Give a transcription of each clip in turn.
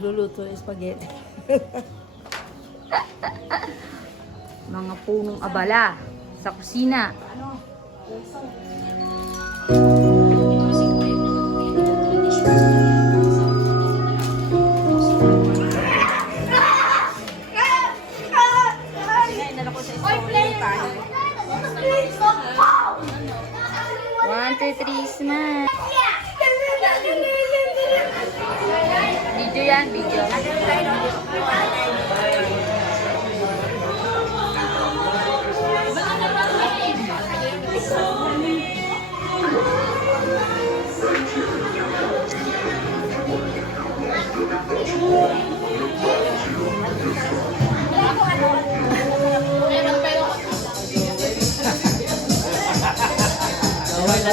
Luluto ng spaghetti. Mga punong abala sa kusina. One, two, three, smash. Video yan, video.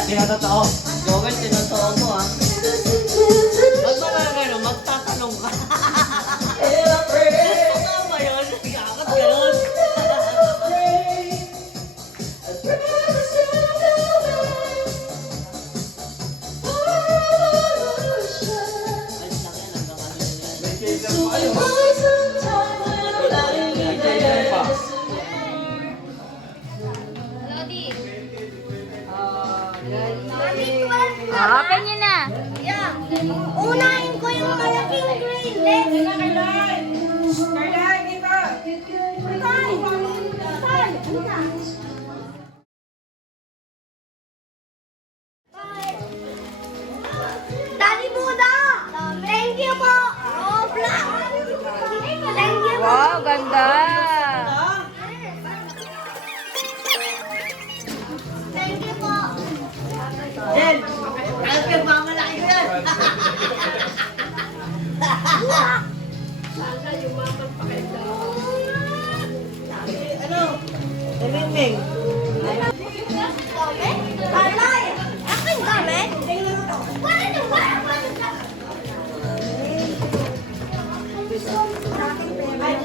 Tinatotoo. Gawin, tinatotoo mo ha. Ba't ba na gano'n? Magtatanong ka. Gusto ka ba yun? Bakit gano'n? Open nyo na. Unahin ko yung malaking green. Kailan dito? Daddy Buddha! Thank you po! Roblox! Thank you po! Wow, ganda. Thank you po! Jen! Ano pinagmamalaki ko yan? Ano? Tumingming. Alay! Aking gamit? Wala na, wala.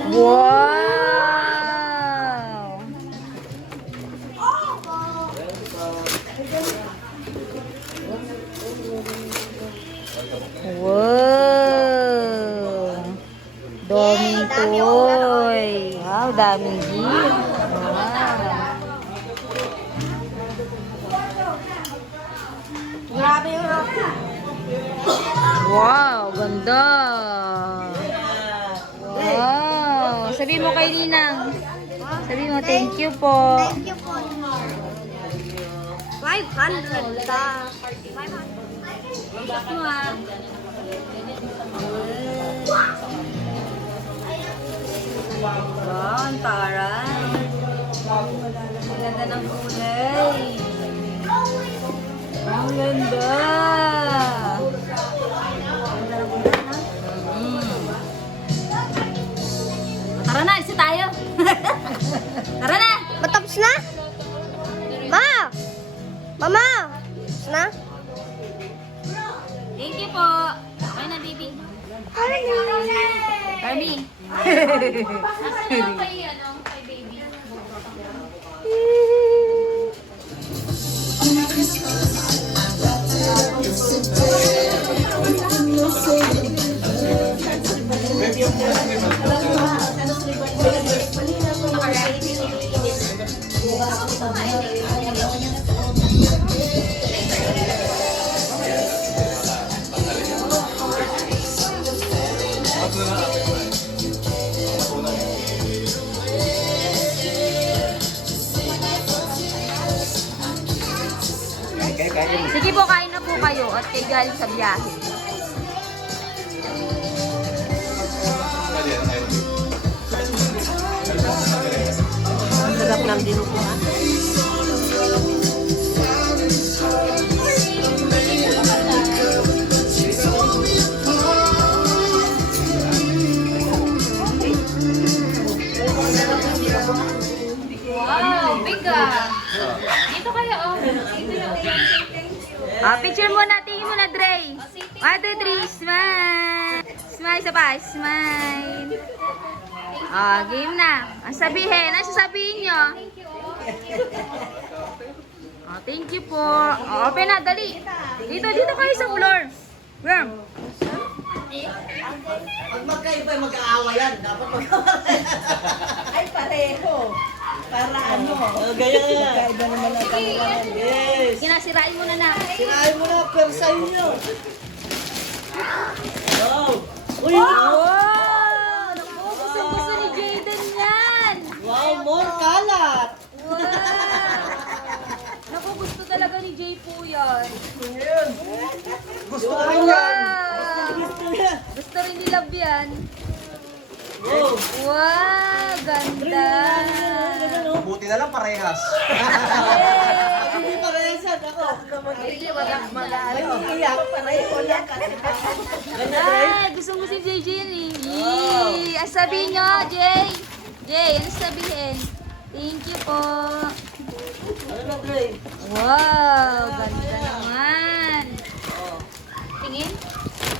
Wow. Wow. Daming toy. Wow, daming gift. Grabe yung Wow, ganda. Wow. Sabi mo kay Ninang. Sabi mo, thank you po. Thank you po. 500 ka. 500. Shop mo ah. Wow, ang taray. Ang ganda ng kulay. Ang ganda. Tara na, isa tayo. Tara na. Matapos na? Ma! Mama! Tapos na? Thank you po. Okay na, baby. Barbie. Nasaan lang kay baby? Sige po, kain na po kayo at kayo galing sa biyahe. Ang sarap ng dinuguan. ka. Dito kayo, oh. Dito yung picture muna. Tingin mo na, Dre. 1, 2, 3. Smile. Smile sa pa. Smile. Game na. Ang sabihin. Ano sasabihin nyo? Thank you po. Open na. Dali. Dito kayo sa floor. Worm. Pag magkaiba, mag-aawa yan. Dapat mag-aawa. Ay, pareho. Para ano? Gaya nga. Magkaiba naman ang kanilang. Yes. Sinasirain mo na na. Sinahin mo na, pero sa inyo. Wow. Uy, Wow! Naku, gusto ni Jaden yan. wow, more kalat. Wow! Naku, gusto talaga ni Jay po yan. Gusto ko rin yan. Wow! Gusto rin ni Love yan. Wow. Wow! Ganda! Buti na lang parehas. Hindi pa rin yan. Ako. Hindi, wala Ay, ano. iiyak. Pareho lang kasi. Ganda, Dre. Ay, gusto mo si Jay Jay eh. Yee! Ang sabihin nyo, Jay! Jay, ano sabihin? Thank you po. Ano na, Dre? Wow! Ganda naman. Tingin?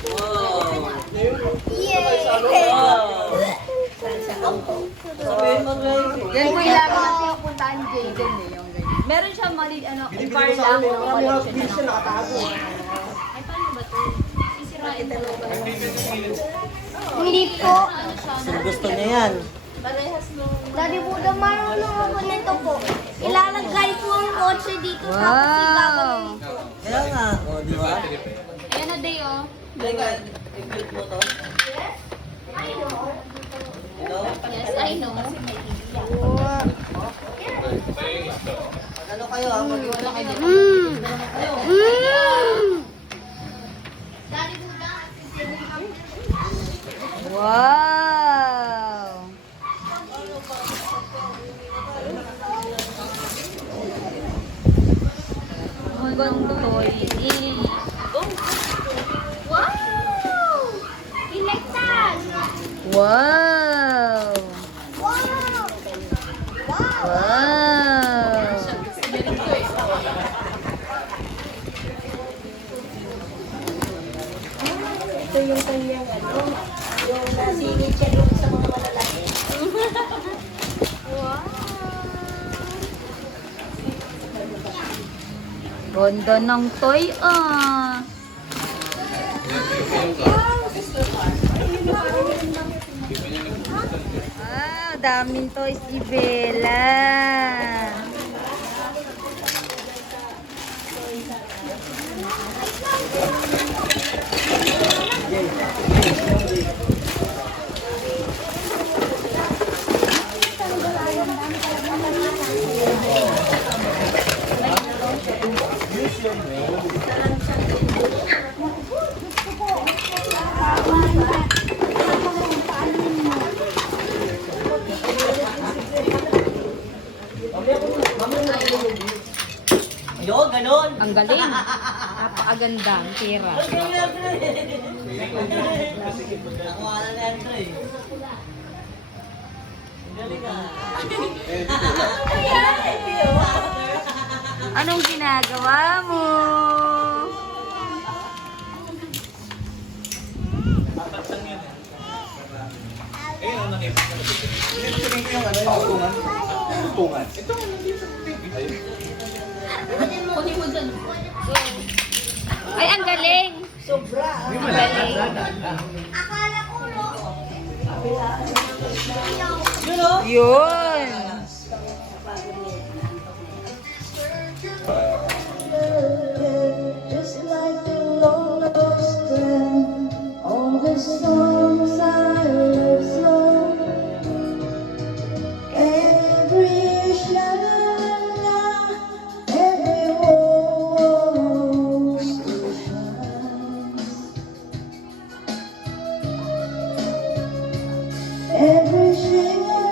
Wow. Yay! Wow. Sabihin mo, Dre. Yan po yung lagi natin yung puntahan ni Jaden eh. Yung ganyan. Meron siya mali, in bar lang. Mali siya na. Ay, paano ba ito? Sisirain talaga. Hindi po. Sino gusto niya yan? Daddy Buddha, marunong ako nito po. Ilalagay po ang kotse dito tapos Wow! Kaya nga. O, di ba? Ayan na, Day, oh. Teka, i-click mo to. Hello? Yes, I know. Ano kayo, ha? Mag-iwala kayo. Wow! Magandang toy. Wow! Pinagtas! Wow! Wow! Wow! Wow! Ito yung kanyang ano. Yung nasingit siya yung sa mga malalaki. Ganda ng toy, ah. Ah, daming toys ni Bella. Yo, ganon. Ang galing. Napakaganda. Ang tira. Nakuha na yan, Dre. Ang galing, ah. Anong ginagawa mo? Ay, ang galing. Sobra. Ang galing. Akala ko Yun, oh. Yun. Just like the longest friend, all the storms I have flown, every shadow, every wall still shines, every shimmer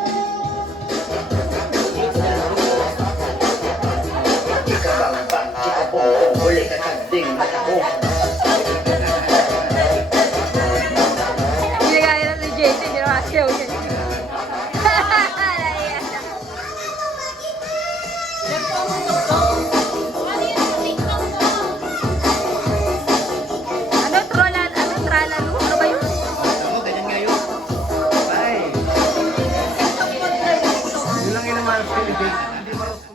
Hindi mo